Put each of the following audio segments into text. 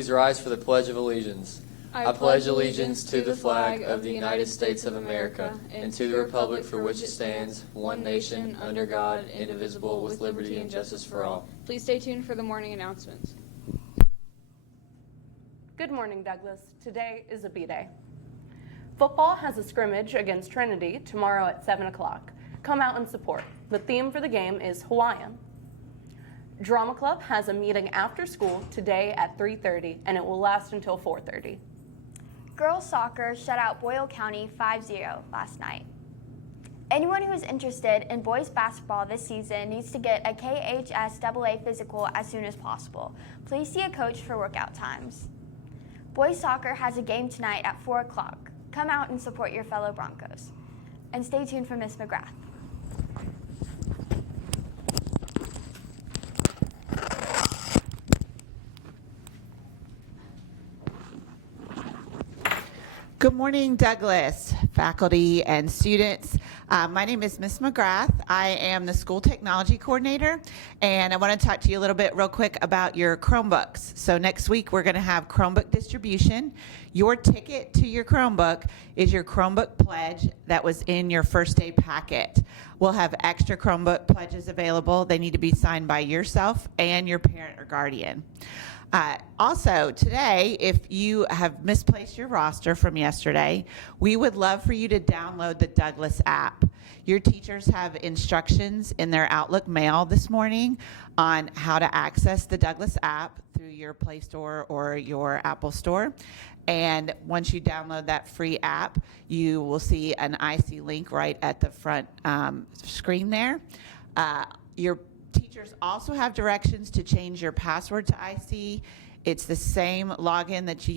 Please rise for the Pledge of Allegiance. I pledge allegiance to the flag of the United States of America and to the republic for which it stands, one nation, under God, indivisible, with liberty and justice for all. Please stay tuned for the morning announcements. Good morning, Douglas. Today is a B-Day. Football has a scrimmage against Trinity tomorrow at 7 o'clock. Come out and support. The theme for the game is Hawaiian. Drama Club has a meeting after school today at 3:30, and it will last until 4:30. Girls soccer shut out Boyle County 5-0 last night. Anyone who is interested in boys basketball this season needs to get a KHSAA physical as soon as possible. Please see a coach for workout times. Boys soccer has a game tonight at 4 o'clock. Come out and support your fellow Broncos. And stay tuned for Miss McGrath. Good morning, Douglas, faculty and students. My name is Miss McGrath. I am the school technology coordinator, and I want to talk to you a little bit real quick about your Chromebooks. So next week, we're going to have Chromebook distribution. Your ticket to your Chromebook is your Chromebook pledge that was in your first day packet. We'll have extra Chromebook pledges available. They need to be signed by yourself and your parent or guardian. Also, today, if you have misplaced your roster from yesterday, we would love for you to download the Douglas app. Your teachers have instructions in their Outlook mail this morning on how to access the Douglas app through your Play Store or your Apple Store. And once you download that free app, you will see an IC link right at the front screen there. Your teachers also have directions to change your password to IC. It's the same login that you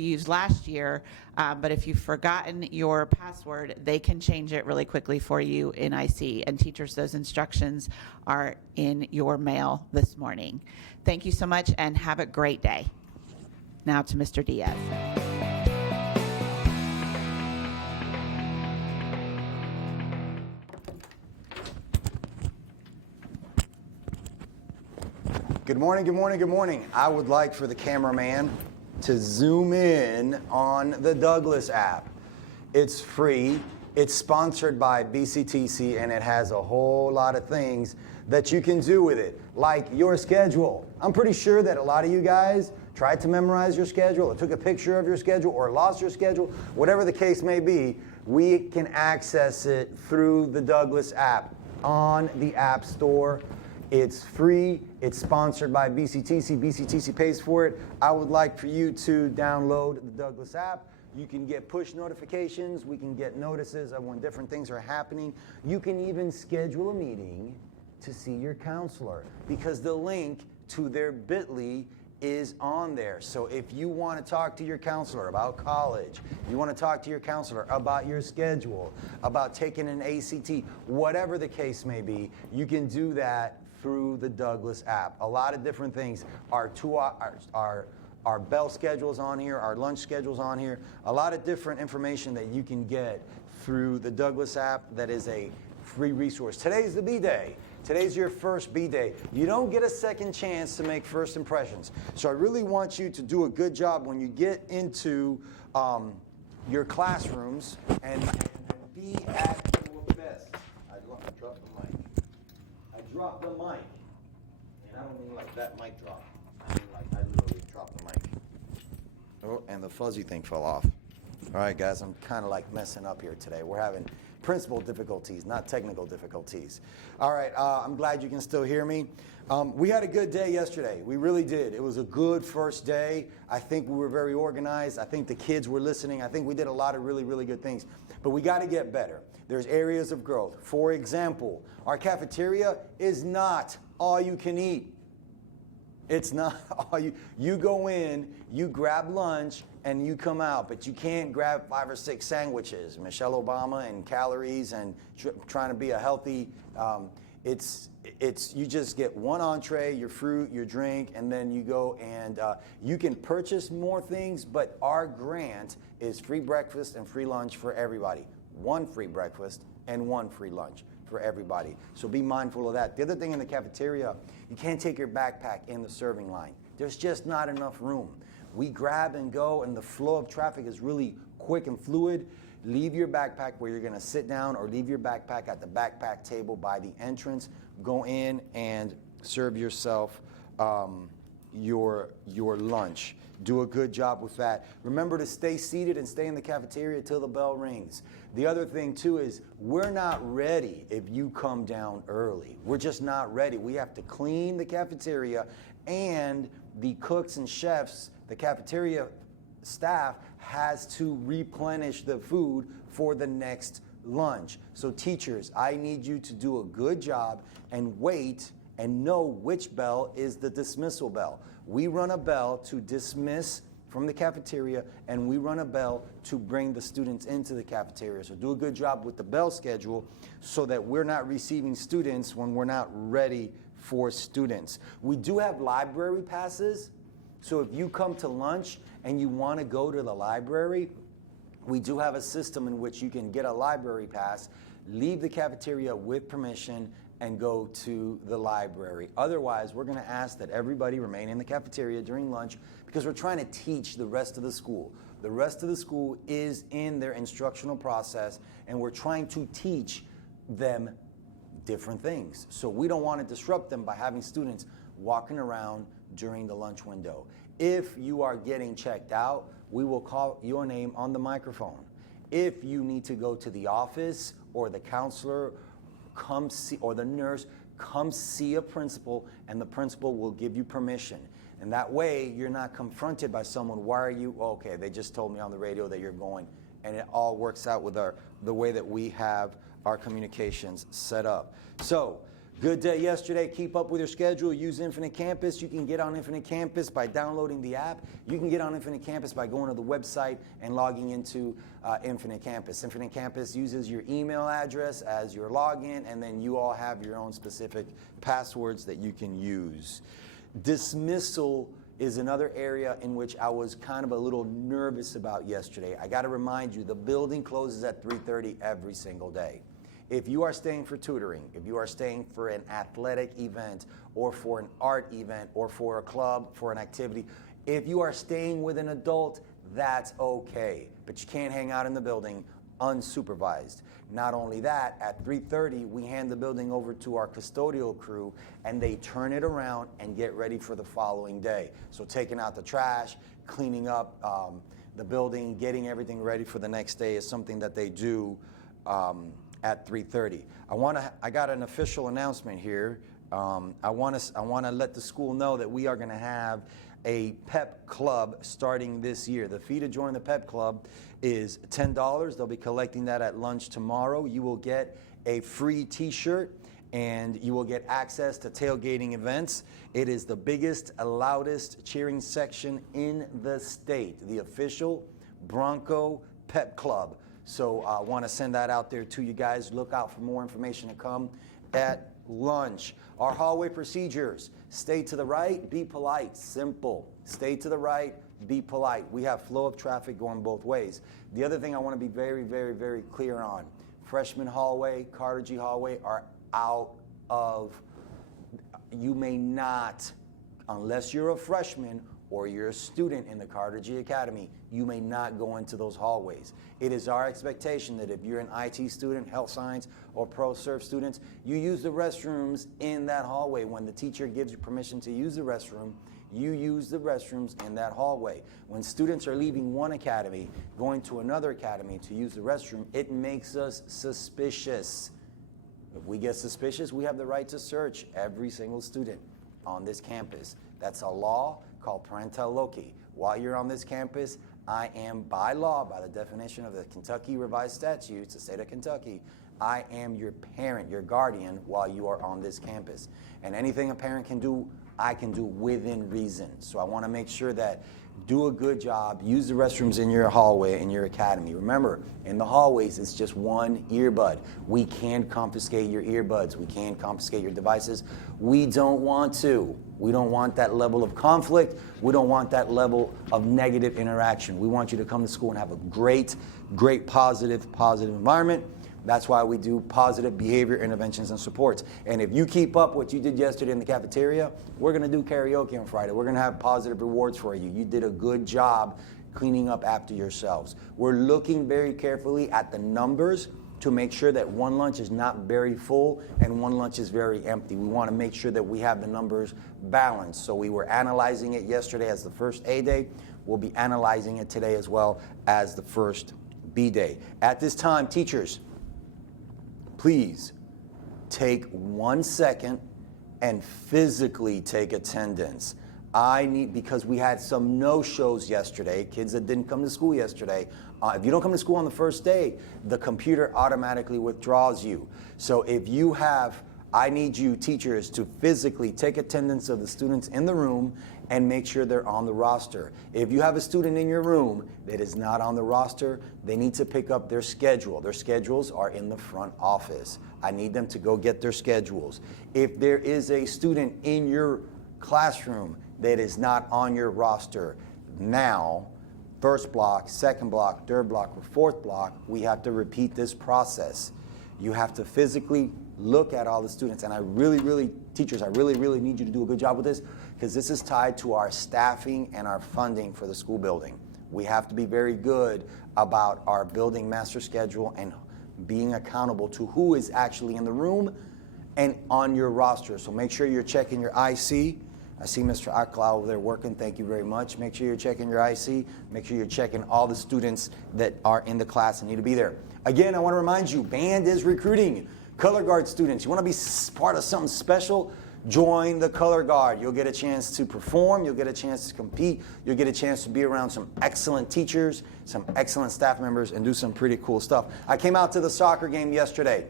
used last year, but if you've forgotten your password, they can change it really quickly for you in IC. And teachers, those instructions are in your mail this morning. Thank you so much and have a great day. Now to Mr. Diaz. Good morning, good morning, good morning. I would like for the cameraman to zoom in on the Douglas app. It's free, it's sponsored by BCTC, and it has a whole lot of things that you can do with it, like your schedule. I'm pretty sure that a lot of you guys tried to memorize your schedule or took a picture of your schedule or lost your schedule, whatever the case may be. We can access it through the Douglas app on the App Store. It's free. It's sponsored by BCTC. BCTC pays for it. I would like for you to download the Douglas app. You can get push notifications. We can get notices of when different things are happening. You can even schedule a meeting to see your counselor because the link to their Bitly is on there. So if you want to talk to your counselor about college, you want to talk to your counselor about your schedule, about taking an ACT, whatever the case may be, you can do that through the Douglas app. A lot of different things. Our bell schedule's on here, our lunch schedule's on here. A lot of different information that you can get through the Douglas app that is a free resource. Today's the B-Day. Today's your first B-Day. You don't get a second chance to make first impressions. So I really want you to do a good job when you get into your classrooms and be at your best. I dropped the mic. I dropped the mic. And I don't mean like that mic drop. I mean like I literally dropped the mic. Oh, and the fuzzy thing fell off. All right, guys, I'm kind of like messing up here today. We're having principal difficulties, not technical difficulties. All right, I'm glad you can still hear me. We had a good day yesterday. We really did. It was a good first day. I think we were very organized. I think the kids were listening. I think we did a lot of really, really good things. But we got to get better. There's areas of growth. For example, our cafeteria is not all you can eat. It's not all you go in, you grab lunch, and you come out, but you can't grab 5 or 6 sandwiches. Michelle Obama and calories and trying to be a healthy. You just get one entree, your fruit, your drink, and then you go and you can purchase more things. But our grant is free breakfast and free lunch for everybody. 1 free breakfast and 1 free lunch for everybody. So be mindful of that. The other thing in the cafeteria, you can't take your backpack in the serving line. There's just not enough room. We grab and go, and the flow of traffic is really quick and fluid. Leave your backpack where you're gonna sit down, or leave your backpack at the backpack table by the entrance. Go in and serve yourself your lunch. Do a good job with that. Remember to stay seated and stay in the cafeteria till the bell rings. The other thing too is we're not ready if you come down early. We're just not ready. We have to clean the cafeteria, and the cooks and chefs, the cafeteria staff has to replenish the food for the next lunch. So teachers, I need you to do a good job and wait and know which bell is the dismissal bell. We run a bell to dismiss from the cafeteria, and we run a bell to bring the students into the cafeteria. So do a good job with the bell schedule so that we're not receiving students when we're not ready for students. We do have library passes. So if you come to lunch and you want to go to the library, we do have a system in which you can get a library pass, leave the cafeteria with permission, and go to the library. Otherwise, we're going to ask that everybody remain in the cafeteria during lunch because we're trying to teach the rest of the school. The rest of the school is in their instructional process, and we're trying to teach them different things. So we don't want to disrupt them by having students walking around during the lunch window. If you are getting checked out, we will call your name on the microphone. If you need to go to the office, or the counselor, come see, or the nurse, come see a principal, and the principal will give you permission. And that way, you're not confronted by someone, why are you, okay, they just told me on the radio that you're going. And it all works out with the way that we have our communications set up. So, good day yesterday. Keep up with your schedule. Use Infinite Campus. You can get on Infinite Campus by downloading the app. You can get on Infinite Campus by going to the website and logging into Infinite Campus. Infinite Campus uses your email address as your login, and then you all have your own specific passwords that you can use. Dismissal is another area in which I was kind of a little nervous about yesterday. I got to remind you, the building closes at 3:30 every single day. If you are staying for tutoring, if you are staying for an athletic event, or for an art event, or for a club, for an activity, if you are staying with an adult, that's okay. But you can't hang out in the building unsupervised. Not only that, at 3:30, we hand the building over to our custodial crew, and they turn it around and get ready for the following day. So taking out the trash, cleaning up the building, getting everything ready for the next day is something that they do at 3:30. I got an official announcement here. I want to let the school know that we are going to have a PEP club starting this year. The fee to join the PEP club is $10. They'll be collecting that at lunch tomorrow. You will get a free t-shirt, and you will get access to tailgating events. It is the biggest, loudest cheering section in the state, the official Bronco PEP club. So I want to send that out there to you guys. Look out for more information to come at lunch. Our hallway procedures: stay to the right, be polite. Simple. Stay to the right, be polite. We have flow of traffic going both ways. The other thing I want to be very, very, very clear on: freshman hallway, Carter G hallway are out of, you may not, unless you're a freshman or you're a student in the Carter G Academy, you may not go into those hallways. It is our expectation that if you're an IT student, health science, or pro-serve students, you use the restrooms in that hallway. When the teacher gives you permission to use the restroom, you use the restrooms in that hallway. When students are leaving one academy, going to another academy to use the restroom, it makes us suspicious. If we get suspicious, we have the right to search every single student on this campus. That's a law called parental loci. While you're on this campus, I am, by law, by the definition of the Kentucky Revised Statutes, the state of Kentucky, I am your parent, your guardian, while you are on this campus. And anything a parent can do, I can do within reason. So I want to make sure that do a good job, use the restrooms in your hallway, in your academy. Remember, in the hallways, it's just one earbud. We can't confiscate your earbuds. We can't confiscate your devices. We don't want to. We don't want that level of conflict. We don't want that level of negative interaction. We want you to come to school and have a great, great positive environment. That's why we do positive behavior interventions and supports. And if you keep up what you did yesterday in the cafeteria, we're going to do karaoke on Friday. We're going to have positive rewards for you. You did a good job cleaning up after yourselves. We're looking very carefully at the numbers to make sure that one lunch is not very full and one lunch is very empty. We want to make sure that we have the numbers balanced. So we were analyzing it yesterday as the first A day. We'll be analyzing it today as well as the first B day. At this time, teachers, please take 1 second and physically take attendance. Because we had some no-shows yesterday, kids that didn't come to school yesterday. If you don't come to school on the first day, the computer automatically withdraws you. So I need you teachers to physically take attendance of the students in the room and make sure they're on the roster. If you have a student in your room that is not on the roster, they need to pick up their schedule. Their schedules are in the front office. I need them to go get their schedules. If there is a student in your classroom that is not on your roster, now, first block, second block, third block, or fourth block, we have to repeat this process. You have to physically look at all the students. And teachers, I really need you to do a good job with this, because this is tied to our staffing and our funding for the school building. We have to be very good about our building master schedule and being accountable to who is actually in the room and on your roster. So make sure you're checking your IC. I see Mr. Akla over there working. Thank you very much. Make sure you're checking your IC. Make sure you're checking all the students that are in the class and need to be there. Again, I want to remind you, band is recruiting color guard students. You want to be part of something special? Join the color guard. You'll get a chance to perform. You'll get a chance to compete. You'll get a chance to be around some excellent teachers, some excellent staff members, and do some pretty cool stuff. I came out to the soccer game yesterday,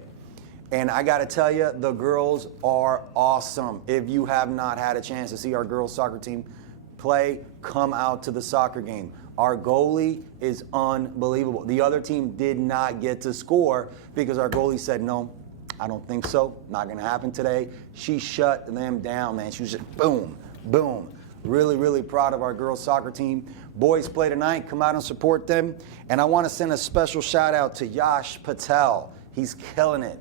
and I got to tell you, the girls are awesome. If you have not had a chance to see our girls soccer team play, come out to the soccer game. Our goalie is unbelievable. The other team did not get to score because our goalie said, no, I don't think so. Not going to happen today. She shut them down, man. She was just boom, boom. Really proud of our girls soccer team. Boys play tonight. Come out and support them. And I want to send a special shout out to Yash Patel. He's killing it.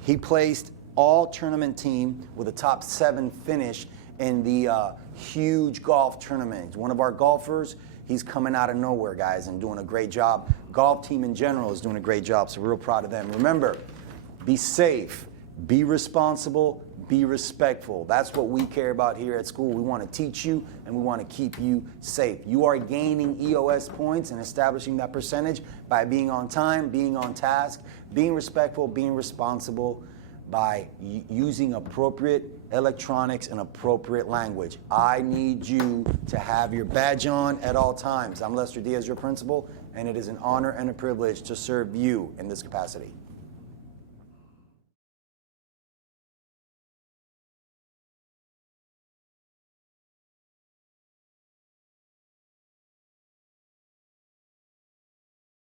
He placed all tournament team with a top 7 finish in the huge golf tournament. One of our golfers, he's coming out of nowhere, guys, and doing a great job. Golf team in general is doing a great job, so we're real proud of them. Remember, be safe, be responsible, be respectful. That's what we care about here at school. We want to teach you and we want to keep you safe. You are gaining EOS points and establishing that percentage by being on time, being on task, being respectful, being responsible, by using appropriate electronics and appropriate language. I need you to have your badge on at all times. I'm Lester Diaz, your principal, and it is an honor and a privilege to serve you in this capacity.